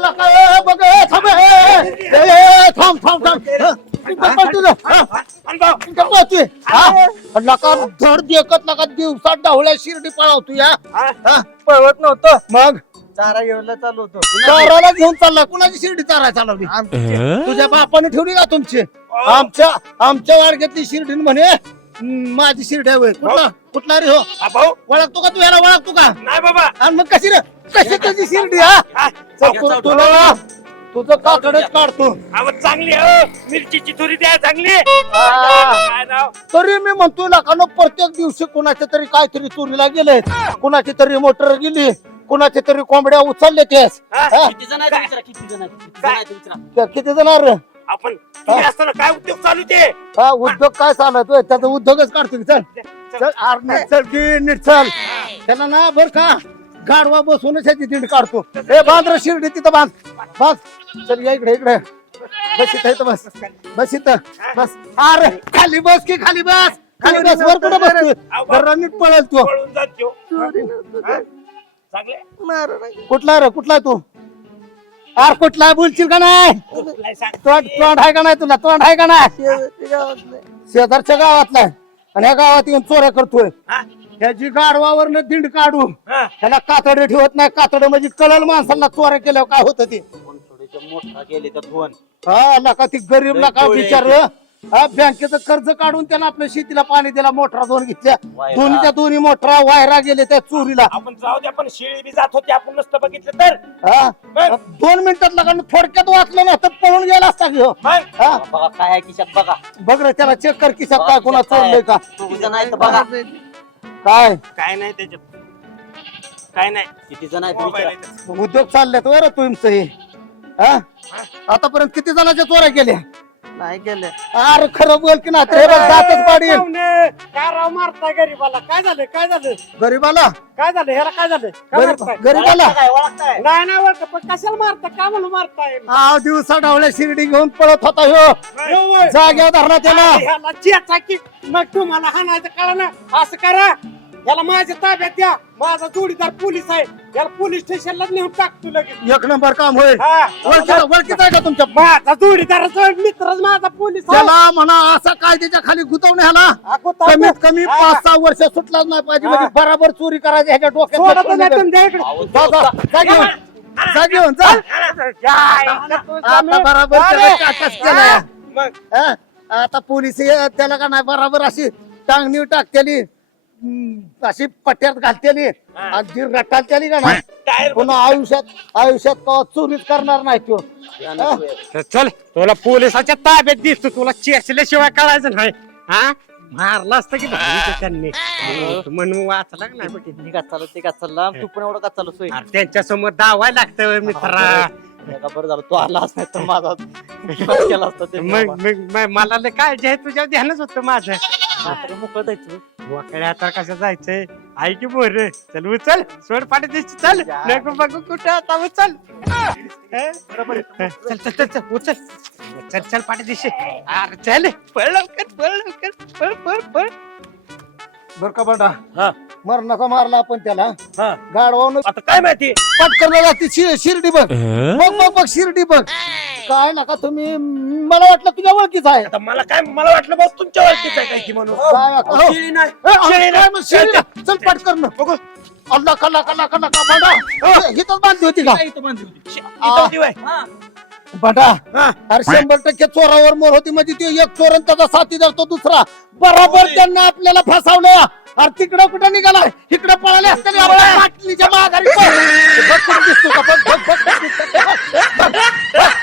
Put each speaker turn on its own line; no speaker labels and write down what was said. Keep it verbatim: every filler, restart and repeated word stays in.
लका ए, बघ ए, थांब ए, ए, ए, थांब थांब थांब हं, कुठं पळतोय रे? हं? कुठं पळतोय? हा? लका धड देखत लका दिवसात डावळ्या शिर्डी पळवतोय या हा?
पळवत नव्हतं
मग
चारा घेऊन चालू होतो
चाराला घेऊन चालला कुणाची शिर्डी चाराय चालवली तुझ्या बापाने ठेवली का तुमची आमच्या आमच्या वाडग्यातली शिर्डी म्हणे हं, माझी शिर्डी आहे होय. कुठला कुठला रे हो
भाऊ
ओळखतो का तू याला ओळखतो का
नाही बाबा
आणि मग कशी रे कशी त्याची शिर्डी हा चल, तू- तुला तुझं काकडच काढतो
आवड चांगली हो मिरचीची थोडी द्या चांगली काय नाव
तरी मी म्हणतोय लाखानं प्रत्येक दिवशी कुणाच्या तरी काहीतरी चोरीला गेले कुणाची तरी मोटर गेली कुणाची तरी कोंबड्या उचलले तेच
हा?
हा?
किती जण आहेत विचारा किती जण आहेत किती जण आहेत विचारा
त्या किती जण रे
आपण तुम्ही असताना काय उद्योग चालू ते
हा उद्योग काय चालतोय त्याचा उद्योगच काढतो चल चल आर नीट चल की नीट चल त्याला ना बर का गाडवा बसूनच ह्याची दिंड काढतो हे बांध रे शिर्डी तिथं बांध बस चल या इकडे इकडे बस इथं इथं बस बस इथं बस अरे खाली बस की खाली बस खाली बस वर कुठं बसतोय जरा नीट पळेल तू
पळून जात त्यो. हा? चांगले
कुठला रे कुठला आहे तू आर कुठला आहे बोलशील का नाही
कुठलाय सांग
तोंड तोंड आहे का नाही तुला तोंड आहे का नाही शेजारच्या गावातला आहे. आणि ह्या गावात येऊन चोऱ्या करतोय
हा?
ह्याची गाडवावरनं दिंड काढू
हा?
त्याला कातडे ठेवत नाही कातड म्हणजे कळल माणसाला चोऱ्या केल्यावर काय होतं ते
कोण थोडेसे मोठा गेले तर दोन
हा नका ती गरीब
लय
नका
डोळे
विचार हा बँकेचं कर्ज काढून त्याला आपल्या शेतीला पाणी दिला मोटरा दोन घेतल्या
वायरा.
दोन्हीच्या दोन्ही मोटरा वायरा गेले त्या चोरीला
आपण जाऊ द्या पण शेळी बी जात होती आपण नसतं बघितलं तर
हा
बर.
दोन मिनिटात लगा थोडक्यात वाचलं ना तर पळून गेला असता की हो.
मग
हा
बघा काय आहे खिशात बघा
बघ रे त्याला चेक कर किशात काय कोणा चोरलंय का
किती जण आहेत बघा
काय
काय नाही त्याच्यात काय नाही
किती जण आहेत
मोबाईल
विचारा
आहे त्याचा.
उद्योग चाललेत वर तुमचं हे हा आतापर्यंत किती जणांच्या चोऱ्या केल्या
नाही केलं
अरे खरं बोल की ना ते बघ दातच पाडील
पाहुणे, काय राव मारताय गरीबाला काय झालं काय झालं
गरीबाला
काय झालं ह्याला काय झालं काय
गरीब
मारताय?
गरीबाला
काय ओळखताय
नाही नाही ओळखत, पण कशाला मारताय काय म्हणून मारताय
आव दिवसा डावल्या शिर्डी घेऊन पळत होता ह्यो
यो वय.
जाग्यावर धरला त्याला
ह्याला चेचा की मग तुम्हाला हाणायचं कळा ना असं करा याला माझ्या ताब्यात द्या माझा जोडीदार पोलीस आहे याला पोलीस स्टेशनला नेऊन टाकतो लगेच
एक नंबर काम होईल
हा.
ओळखीचा ओळखीचा आहे का तुमच्या
माझा जोडीदाराचा मित्रच माझा पोलीस आहे
त्याला म्हणा असा कायद्याच्या खाली गुतवणे ह्याला
अगो ताब्यात.
कमीत कमी
हा.
पाच सहा वर्ष सुटलाच नाही पाहिजे म्हणजे बराबर चोरी करायची ह्याच्या
सोडतच
डोक्यात
नाही तुमच्या इकडे.
जा, जा, जा घेऊन जा घेऊन जा आता बराबर त्याला काकाच केलाय.
मग
हा? आता पोलीस हे त्याला का नाही बराबर अशी टांगणी टाकतेली हम्म, अशी पट्ट्यात घालतेली आणि जी रटालतेली का नाही
टायर
पुन्हा आयुष्यात आयुष्यात कवा चोरीच करणार नाही तो हा?
चल तुला पोलिसाच्या ताब्यात दिसतो तुला चेसल्याशिवाय कळायचं नाही हा मारला असतं की भाई त्यांनी म्हणून वाचला का नाही बघ.
निघा चालू ते का चालला तू पण एवढं का चालू सोय
त्यांच्या समोर दावायला लागतं मित्रा
बरं झालं तू आला असता तर माझा विश्वास केला असता ते
मग मग मग मला लय काळजी आहे तुझ्या ध्यानच होतं माझं
मोकळत आहे तू
वाकडे आता कसं जायचंय आई की बोर चल उचल सोड पाठी दिसची चल नको बघू कुठं आता उचल चल चल चल चल उचल चल चल पाठी दिशी अरे चल पळ लवकर पळ लवकर पळ पळ पळ
बर का बेटा
हा.
मरणाचा मारला आपण त्याला
हा.
गाडवानं
आता काय माहिती
पटकन जाते शि- शिर्डी बघ बघ बघ बघ शिर्डी बघ काय नका तुम्ही मला वाटलं तुझ्या ओळखीचा आहे
आता मला काय मला वाटलं बस तुमच्या ओळखीच आहे काय की म्हणून
काय नका, हो.
शेळी नाही
ए, अहो,
शेळी
काय
नाही.
मग शिर्डी? चल पटकन बघू अल्ला कल्ला कल्ला कल्ला का भांडा हिथंच बांधली होती का
इथं होती वय.
भांडा
हा.
अरे शंभर टक्के चोरावर मोर होती म्हणजे ते एक चोर आणि त्याचा साथीदार तो दुसरा बरोबर त्यांना आपल्याला फसवलं अरे तिकडं कुठं निघालाय इकडं पळाले असते बाटलीच्या माघारी बघ. बघ कुठं दिसतो का बघ बघ बघ, बघ, बघ.